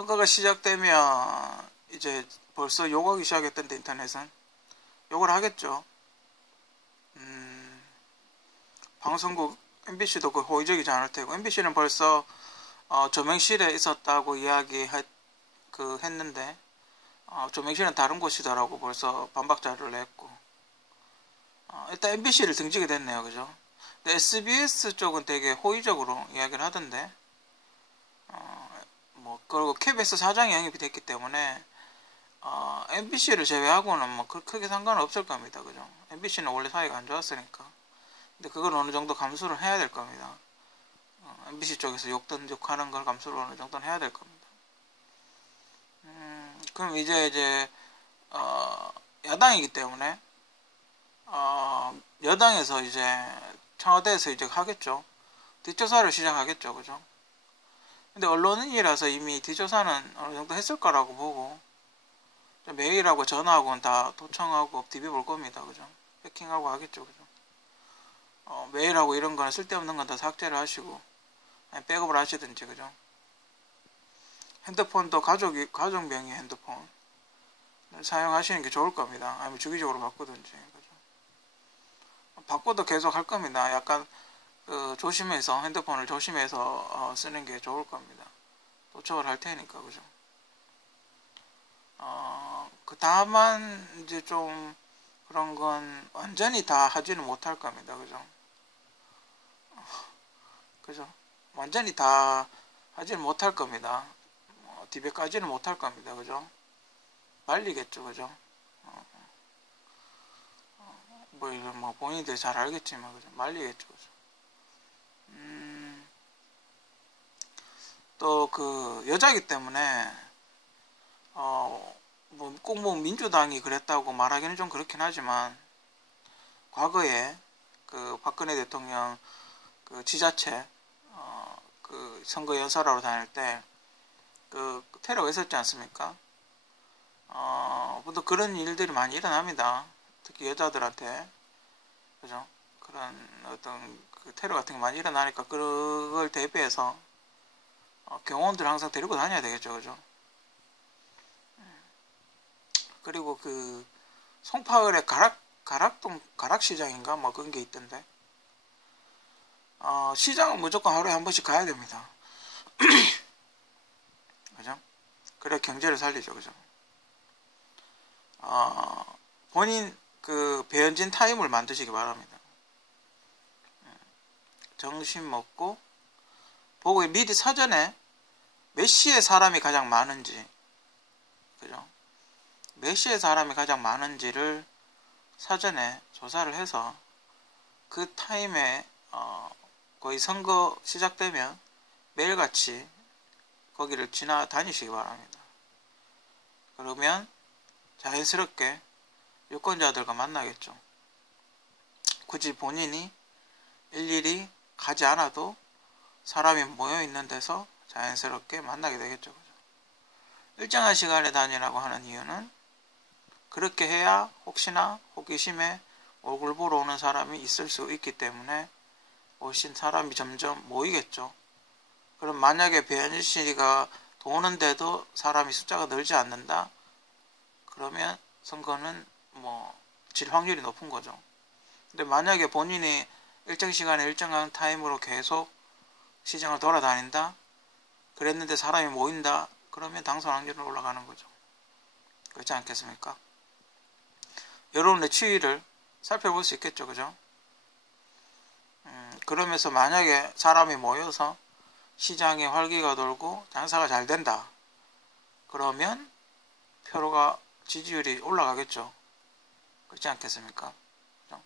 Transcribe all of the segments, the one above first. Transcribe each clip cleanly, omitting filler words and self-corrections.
선거가 시작되면 이제 벌써 욕하기 시작했던데 인터넷은 욕을 하겠죠. 방송국 MBC도 그 호의적이지 않을 테고 MBC는 벌써 조명실에 있었다고 했는데 조명실은 다른 곳이더라고 벌써 반박 자료를 냈고 일단 MBC를 등지게 됐네요, 그죠? 근데 SBS 쪽은 되게 호의적으로 이야기를 하던데 그리고 KBS 사장이 영입이 됐기 때문에 MBC를 제외하고는 뭐 크게 상관은 없을 겁니다, 그죠? MBC는 원래 사이가 안 좋았으니까. 근데 그걸 어느 정도 감수를 해야 될 겁니다. MBC 쪽에서 욕하는 걸 감수를 어느 정도는 해야 될 겁니다. 그럼 이제 야당이기 때문에 여당에서 이제 청와대에서 이제 하겠죠. 뒷조사를 시작하겠죠, 그죠? 근데 언론인이라서 이미 뒷조사는 어느 정도 했을 거라고 보고 메일하고 전화하고는 다 도청하고 뒤집을 겁니다, 그죠? 해킹하고 하겠죠, 그죠? 메일하고 이런 거는 쓸데없는 건 다 삭제를 하시고 아니, 백업을 하시든지, 그죠? 핸드폰도 가족명의 핸드폰 사용하시는 게 좋을 겁니다. 아니면 주기적으로 바꾸든지, 그죠? 바꿔도 계속 할 겁니다. 약간 조심해서 핸드폰을 조심해서 쓰는 게 좋을 겁니다. 도청을 할 테니까, 그죠? 다만 이제 좀 그런 건 완전히 다 하지는 못할 겁니다, 그죠? 그죠? 완전히 다 하지는 못할 겁니다. 디베까지는 못할 겁니다, 그죠? 말리겠죠, 그죠? 이런 본인들이 잘 알겠지만, 그죠? 말리겠죠, 그죠? 또 여자이기 때문에 꼭 민주당이 그랬다고 말하기는 좀 그렇긴 하지만 과거에 박근혜 대통령 지자체 선거 연설하러 다닐 때 테러가 있었지 않습니까? 또 그런 일들이 많이 일어납니다. 특히 여자들한테, 그죠? 그런 어떤 테러 같은 게 많이 일어나니까 그걸 대비해서 경호원들 항상 데리고 다녀야 되겠죠, 그죠? 그리고 송파을에 가락시장인가 그런 게 있던데 시장은 무조건 하루에 한 번씩 가야 됩니다. 그죠? 그래 경제를 살리죠, 그죠? 본인 배현진 타임을 만드시기 바랍니다. 점심 먹고 보고 미리 사전에 몇 시에 사람이 가장 많은지, 그죠? 몇 시에 사람이 가장 많은지를 사전에 조사를 해서 그 타임에 거의 선거 시작되면 매일같이 거기를 지나다니시기 바랍니다. 그러면 자연스럽게 유권자들과 만나겠죠. 굳이 본인이 일일이 가지 않아도 사람이 모여있는 데서 자연스럽게 만나게 되겠죠. 그죠? 일정한 시간에 다니라고 하는 이유는 그렇게 해야 혹시나 호기심에 얼굴 보러 오는 사람이 있을 수 있기 때문에 훨씬 사람이 점점 모이겠죠. 그럼 만약에 배현진 씨가 도는데도 사람이 숫자가 늘지 않는다? 그러면 선거는 질 확률이 높은 거죠. 근데 만약에 본인이 일정 시간에 일정한 타임으로 계속 시장을 돌아다닌다? 그랬는데 사람이 모인다? 그러면 당선 확률은 올라가는 거죠. 그렇지 않겠습니까? 여론의 추이를 살펴볼 수 있겠죠, 그죠? 그러면서 만약에 사람이 모여서 시장에 활기가 돌고 장사가 잘 된다. 그러면 표가 지지율이 올라가겠죠. 그렇지 않겠습니까? 그죠?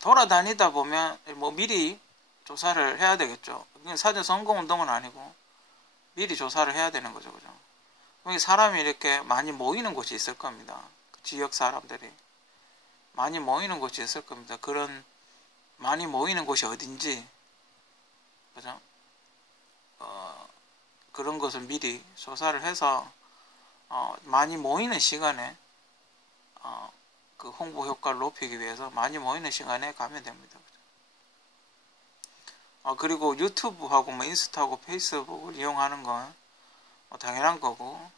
돌아다니다 보면 미리 조사를 해야 되겠죠. 사전 선거운동은 아니고 미리 조사를 해야 되는 거죠, 그죠? 여기 사람이 이렇게 많이 모이는 곳이 있을 겁니다. 지역 사람들이 많이 모이는 곳이 있을 겁니다. 그런 많이 모이는 곳이 어딘지, 그죠? 그런 것을 미리 조사를 해서 많이 모이는 시간에 홍보 효과를 높이기 위해서 많이 모이는 시간에 가면 됩니다. 그리고 유튜브하고 뭐 인스타하고 페이스북을 이용하는 건 당연한 거고,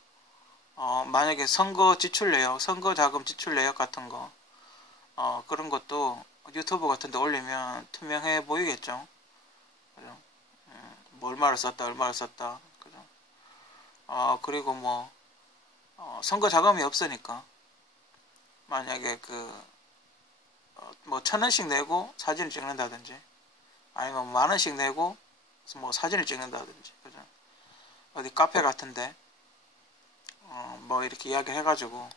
만약에 선거 지출 내역, 선거 자금 지출 내역 같은 거, 그런 것도 유튜브 같은 데 올리면 투명해 보이겠죠. 그죠? 뭐 얼마를 썼다, 얼마를 썼다. 그죠? 그리고 뭐, 선거 자금이 없으니까, 만약에 뭐 1,000원씩 내고 사진을 찍는다든지, 아니면 10,000원씩 내고 뭐 사진을 찍는다든지, 그죠? 어디 카페 같은데, 뭐 이렇게 이야기 해가지고,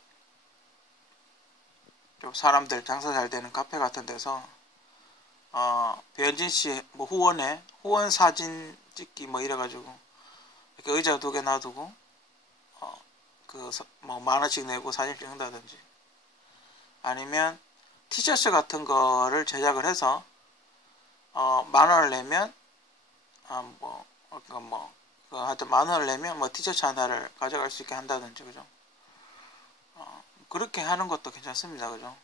좀 사람들 장사 잘 되는 카페 같은 데서, 배현진 씨 뭐 후원 사진 찍기 뭐 이래가지고, 이렇게 의자 2개 놔두고, 뭐 10,000원씩 내고 사진 찍는다든지, 아니면 티셔츠 같은 거를 제작을 해서, 10,000원을 내면, 하여튼 10,000원을 내면 뭐 티셔츠 하나를 가져갈 수 있게 한다든지, 그죠? 그렇게 하는 것도 괜찮습니다, 그죠?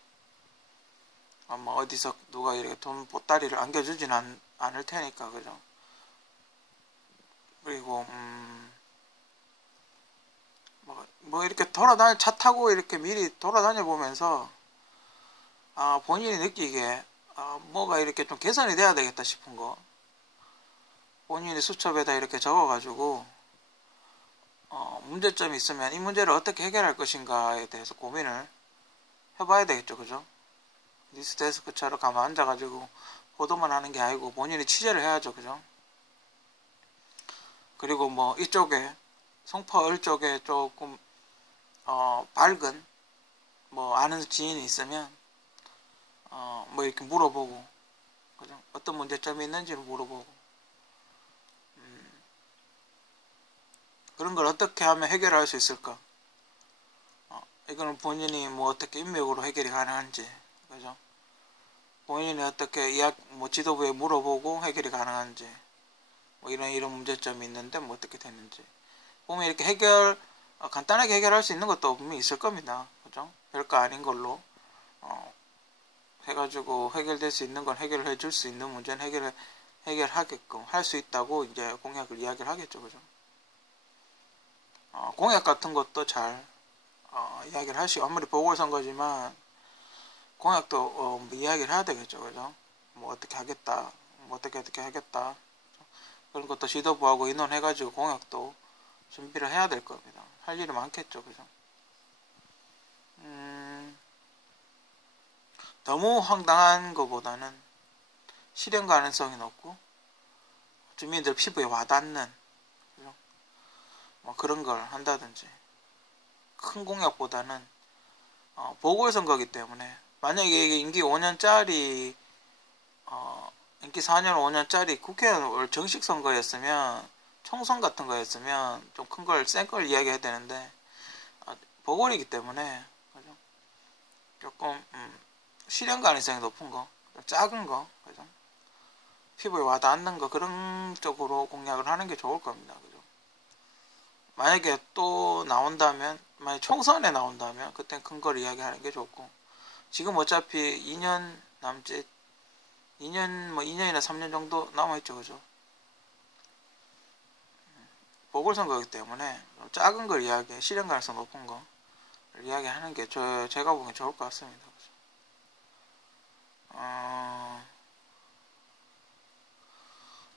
뭐 어디서 누가 이렇게 돈 보따리를 안겨주진 않을 테니까, 그죠? 그리고 뭐 이렇게 차 타고 이렇게 미리 돌아다녀 보면서 본인이 느끼기에 뭐가 이렇게 좀 개선이 돼야 되겠다 싶은 거, 본인이 수첩에다 이렇게 적어가지고 문제점이 있으면 이 문제를 어떻게 해결할 것인가에 대해서 고민을 해봐야 되겠죠, 그죠? 뉴스데스크처럼 가만 앉아가지고 보도만 하는 게 아니고 본인이 취재를 해야죠, 그죠? 그리고 뭐 이쪽에 송파을 쪽에 조금 밝은 뭐 아는 지인이 있으면 뭐 이렇게 물어보고, 그죠? 어떤 문제점이 있는지를 물어보고, 그런 걸 어떻게 하면 해결할 수 있을까? 이거는 본인이 뭐 어떻게 인맥으로 해결이 가능한지, 그죠? 본인이 어떻게 뭐 지도부에 물어보고 해결이 가능한지, 뭐 이런 문제점이 있는데 뭐 어떻게 됐는지 보면 이렇게 간단하게 해결할 수 있는 것도 분명히 있을 겁니다, 그죠? 별거 아닌 걸로 해가지고 해결될 수 있는 건 해결을 해줄 수 있는 문제는 해결하게끔 할 수 있다고 이제 공약을 이야기를 하겠죠, 그죠? 공약 같은 것도 잘 이야기를 하시고, 아무리 보궐선거지만 공약도 뭐 이야기를 해야 되겠죠, 그죠? 뭐 어떻게 하겠다, 뭐 어떻게 하겠다, 그런 것도 지도부하고 의논해가지고 공약도 준비를 해야 될 겁니다. 할 일이 많겠죠, 그죠? 너무 황당한 것보다는 실현 가능성이 높고 주민들 피부에 와닿는, 그죠? 뭐 그런 걸 한다든지, 큰 공약보다는 보궐선거기 때문에, 만약에 이게 임기 5년짜리 임기 4년 5년짜리 국회의원 정식 선거였으면, 총선 같은 거였으면 좀 큰 걸, 센 걸 이야기해야 되는데 보궐이기 때문에, 그죠? 조금 실현 가능성이 높은 거, 작은 거, 그죠? 피부에 와닿는 거, 그런 쪽으로 공약을 하는 게 좋을 겁니다, 그죠? 만약에 또 나온다면, 만약 총선에 나온다면 그땐 큰 걸 이야기하는 게 좋고, 지금 어차피 2년 남짓, 2년이나 3년 정도 남아있죠, 그죠? 보궐선거이기 때문에 작은 걸 실현 가능성 높은 거 이야기하는 게 제가 보기엔 좋을 것 같습니다, 그죠?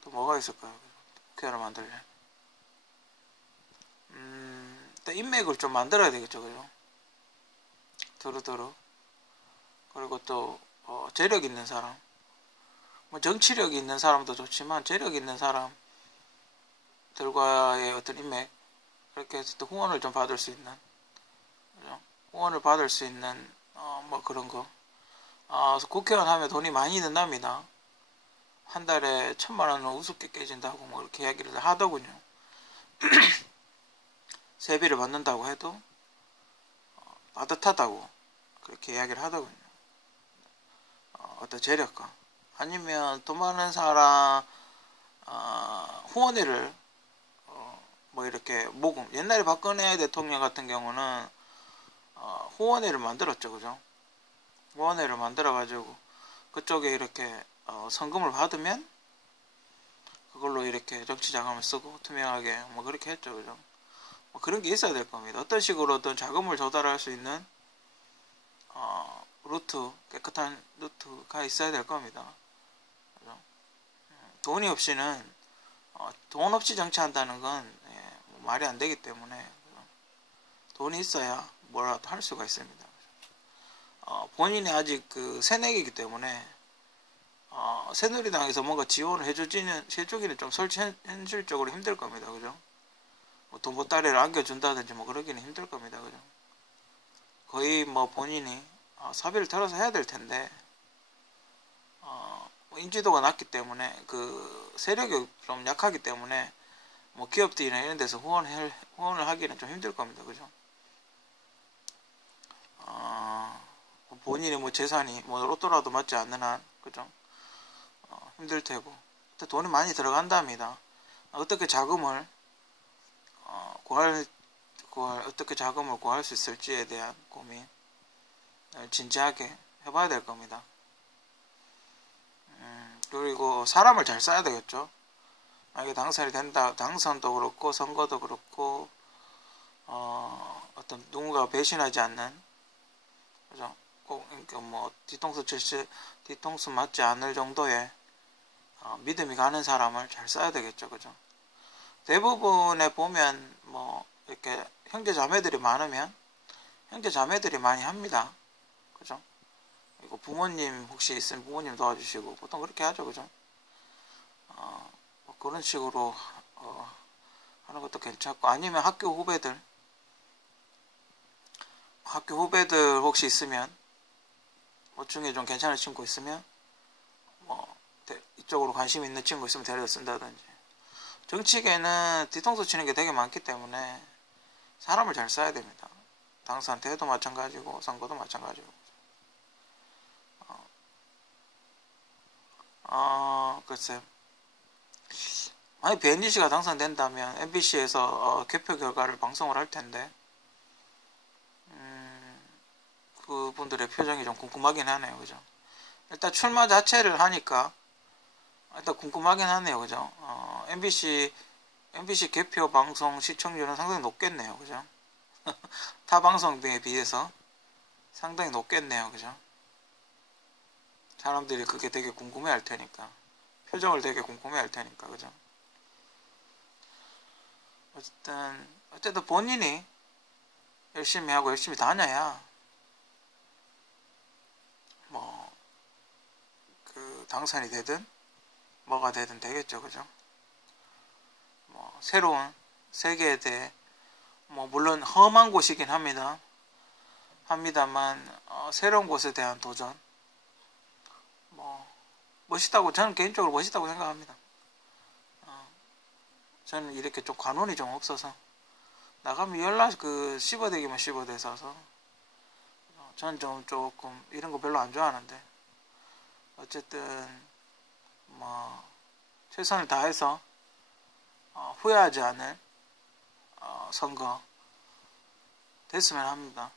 또 뭐가 있을까요? 국회를 만들려면 일단 인맥을 좀 만들어야 되겠죠, 그죠? 두루두루. 그리고 또 재력 있는 사람, 뭐 정치력이 있는 사람도 좋지만 재력 있는 사람들과의 어떤 인맥, 그렇게 해서 또 후원을 좀 받을 수 있는, 그죠? 후원을 받을 수 있는 뭐 그런 거. 국회의원 하면 돈이 많이 든답니다. 한 달에 1,000,000원은 우습게 깨진다고 뭐 이렇게 이야기를 하더군요. 세비를 받는다고 해도 빠듯하다고 그렇게 이야기를 하더군요. 어떤 재력가, 아니면 돈 많은 사람 후원회를 뭐 이렇게 모금, 옛날에 박근혜 대통령 같은 경우는 후원회를 만들었죠, 그죠? 후원회를 만들어 가지고 그쪽에 이렇게 성금을 받으면 그걸로 이렇게 정치 자금을 쓰고 투명하게 뭐 그렇게 했죠. 그죠? 뭐 그런 게 있어야 될 겁니다. 어떤 식으로 어떤 자금을 조달할 수 있는 루트, 깨끗한 루트가 있어야 될 겁니다. 그죠? 돈이 없이는 돈 없이 정치한다는 건 뭐 말이 안 되기 때문에 그죠? 돈이 있어야 뭐라도 할 수가 있습니다. 본인이 아직 그 새내기이기 때문에 새누리당에서 뭔가 지원을 해주기는 좀 현실적으로 힘들 겁니다. 그죠? 뭐 돈 보따리를 안겨준다든지 뭐 그러기는 힘들 겁니다. 그죠? 거의 뭐 본인이 사비를 털어서 해야 될 텐데, 뭐 인지도가 낮기 때문에, 그 세력이 좀 약하기 때문에, 뭐 기업들이나 이런 데서 후원을 하기는 좀 힘들 겁니다. 그죠? 본인의 뭐 재산이 뭐 로또라도 맞지 않는 한, 그죠? 힘들 테고. 돈이 많이 들어간답니다. 어떻게 자금을 어떻게 자금을 구할 수 있을지에 대한 고민 진지하게 해봐야 될 겁니다. 그리고 사람을 잘 써야 되겠죠. 만약에 당선이 된다, 당선도 그렇고 선거도 그렇고 어떤 누군가 배신하지 않는, 그죠? 꼭 그러니까 뭐 뒤통수 맞지 않을 정도의 믿음이 가는 사람을 잘 써야 되겠죠. 그죠? 대부분에 보면 뭐 이렇게 형제 자매들이 많으면 형제 자매들이 많이 합니다. 그죠? 그리고 부모님 혹시 있으면 부모님 도와주시고 보통 그렇게 하죠. 그죠? 뭐 그런 식으로 하는 것도 괜찮고, 아니면 학교 후배들 혹시 있으면 뭐 중에 좀 괜찮은 친구 있으면 뭐 이쪽으로 관심 있는 친구 있으면 데려다 쓴다든지. 정치계는 뒤통수 치는 게 되게 많기 때문에 사람을 잘 써야 됩니다. 당선 대회도 마찬가지고 선거도 마찬가지고. 글쎄, 만약 배현진 씨가 당선된다면 MBC에서 개표 결과를 방송을 할 텐데, 그분들의 표정이 좀 궁금하긴 하네요. 그죠? 일단 출마 자체를 하니까 일단 궁금하긴 하네요. 그죠? MBC 개표 방송 시청률은 상당히 높겠네요. 그죠? 타 방송 등에 비해서 상당히 높겠네요. 그죠? 사람들이 그게 되게 궁금해 할 테니까. 표정을 되게 궁금해 할 테니까. 그죠? 어쨌든 본인이 열심히 하고 열심히 다녀야 뭐 그 당선이 되든 뭐가 되든 되겠죠. 그죠? 뭐 새로운 세계에 대해 뭐 물론 험한 곳이긴 합니다만 새로운 곳에 대한 도전, 뭐 멋있다고, 저는 개인적으로 멋있다고 생각합니다. 저는 이렇게 좀 관운이 좀 없어서 나가면 연락 씹어대기만 씹어대서 저는 좀 조금 이런 거 별로 안 좋아하는데, 어쨌든 뭐 최선을 다해서 후회하지 않을 선거 됐으면 합니다.